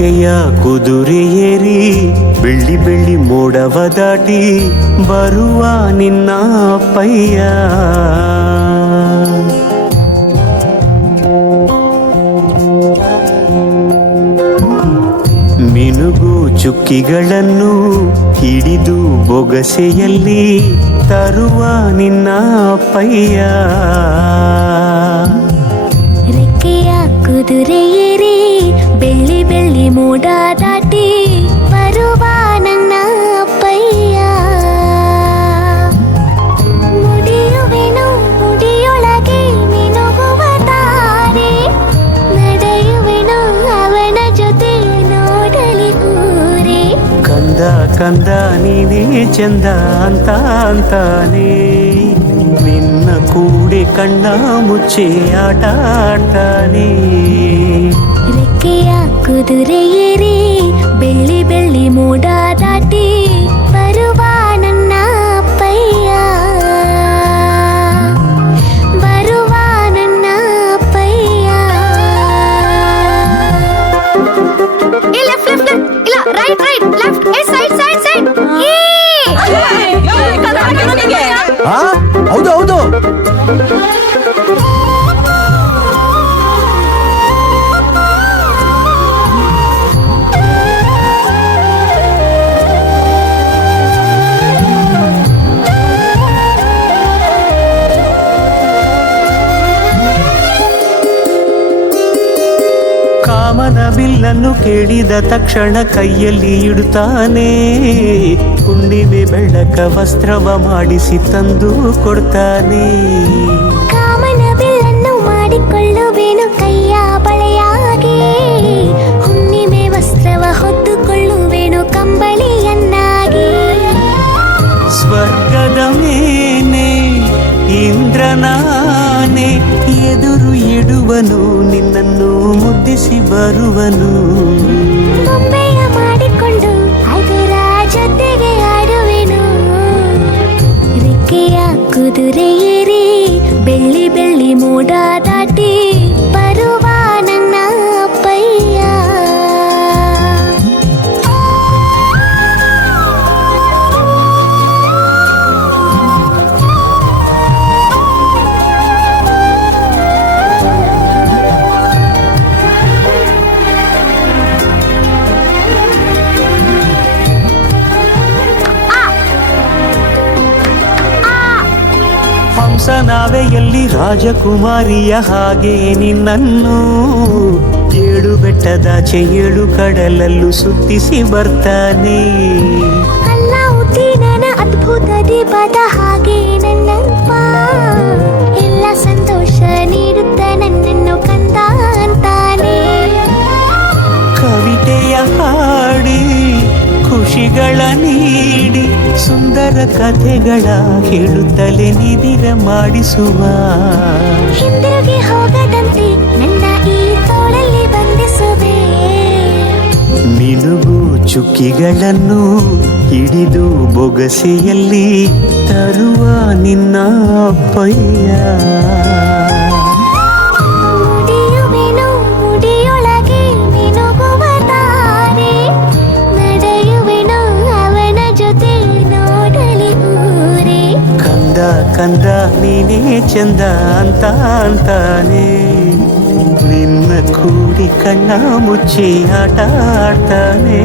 ರೆಕ್ಕೆಯ ಕುದುರೆ ಏರಿ ಬೆಳ್ಳಿ ಬೆಳ್ಳಿ ಮೋಡವ ದಾಟಿ ಬರುವ ನಿನ್ನ ಅಪ್ಪಯ್ಯ. ಮಿನುಗು ಚುಕ್ಕಿಗಳನ್ನು ಹಿಡಿದು ಬೊಗಸೆಯಲ್ಲಿ ತರುವ ನಿನ್ನ ಅಪ್ಪಯ್ಯ. ರೆಕ್ಕೆಯ ಕುದುರೆ ಏರಿ ಬೆಳ್ಳಿ ಬೆಳ್ಳಿ ಮೋಡ ದಾಟಿ ಬರುವ ನನ್ನ ಅಪ್ಪಯ್ಯ. ಮುಡಿಯುವೆನು ಮುಡಿಯೊಳಗೆ ಮಿನುಗುವ ತಾರೆ, ನಡೆಯುವೆನು ಅವನ ಜೊತೆ ನೋಡಲಿ ಊರೇ. ಕಂದ ಕಂದ ನೀನೇ ಚಂದ ಅಂತ ಅಂತಾನೆ, ನಿನ್ನ ಕೂಡೆ ಕಣ್ಣ ಮುಚ್ಚೆ ಆಟ ಆಡ್ತಾನೆ. ರೆಕ್ಕೆಯ ಕುದುರೆ ಏರಿ ಬೆಳ್ಳಿ ಬೆಳ್ಳಿ ಮೋಡ ದಾಟಿ ಬರುವ ನನ್ನ ಅಪ್ಪಯ್ಯ. ಬರುವ ನನ್ನ ಅಪ್ಪಯ್ಯ. ಇಲ್ಲ right right left side side side. ಹೌದು ಹೌದು. ಕಾಮನ ಬಿಲ್ಲನ್ನು ಕೇಳಿದ ತಕ್ಷಣ ಕೈಯಲ್ಲಿ ಇಡುತ್ತಾನೆ, ಹುಣ್ಣಿಮೆ ಬೆಳಕ ವಸ್ತ್ರವ ಮಾಡಿಸಿ ತಂದು ಕೊಡ್ತಾನೆ. ಕಾಮನ ಬಿಲ್ಲನ್ನು ಮಾಡಿಕೊಳ್ಳುವೆನು ಕೈಯ ಬಳೆಯಾಗಿ, ಹುಣ್ಣಿಮೆ ವಸ್ತ್ರವ ಹೊತ್ತುಕೊಳ್ಳುವೆನು ಕಂಬಳಿಯನ್ನಾಗಿ. ಸ್ವರ್ಗದ ಮೇನೆ ಇಂದ್ರನಾನೆ ಎದುರು ಇಡುವನು, ನಿನ್ನನ್ನು ಮುದ್ದಿಸಿ ಬರುವನು. ಬೊಂಬೆಯ ಮಾಡಿಕೊಂಡು ಅದರ ಜೊತೆಗೆ ಆಡುವೆನು. ರೆಕ್ಕೆಯ ಕುದುರೆ ಏರಿ ಬೆಳ್ಳಿ ಬೆಳ್ಳಿ ಮೋಡ ದಾಟಿ ಬರುವ ನನ್ನ ಅಪ್ಪಯ್ಯ. ಹಂಸನಾವೆಯಲ್ಲಿ ರಾಜಕುಮಾರಿಯ ಹಾಗೆ ನಿನ್ನನ್ನು ಏಳು ಬೆಟ್ಟದಾಚೆ ಏಳು ಕಡಲಲ್ಲೂ ಸುತ್ತಿಸಿ ಬರ್ತಾನೆ. ಅಲ್ಲಾವುದ್ದೀನನ ಅದ್ಭುತ ದೀಪದ ಹಾಗೆ ನನ್ನಪ್ಪ ಎಲ್ಲ ಸಂತೋಷ ನೀಡುತ್ತ ನನ್ನನ್ನು ಕಂದ ಅಂತಾನೆ. ಕವಿತೆಯ ಹಾಡಿ ಖುಷಿಗಳ ನೀಡಿ ಸುಂದರ ಕಥೆಗಳ ಹೇಳುತ್ತಲೇ ನಿದಿರ ಮಾಡಿಸುವ. ಹಿಂದಿರುಗಿ ಹೋಗದಂತೆ ನನ್ನ ಈ ತೋಳಲ್ಲಿ ಬಂಧಿಸುವೆ. ಮಿನುಗು ಚುಕ್ಕಿಗಳನ್ನು ಹಿಡಿದು ಬೊಗಸೆಯಲ್ಲಿ ತರುವ ನಿನ್ನ ಅಪ್ಪಯ್ಯ. ಮುಡಿಯುವೆನು ಮುಡಿಯೊಳಗೆ ಮಿನುಗುವ ತಾರೆ, ನಡೆಯುವೆನು ಅವನ ಜೊತೆ ನೋಡಲಿ ಊರೇ. ಕಂದ ಕಂದ ನೀನೇ ಚಂದ ಅಂತ ಅಂತಾನೆ, ನಿನ್ನ ಕೂಡಿ ಕಣ್ಣ ಮುಚ್ಚಿ ಆಟ ಆಡ್ತಾನೆ.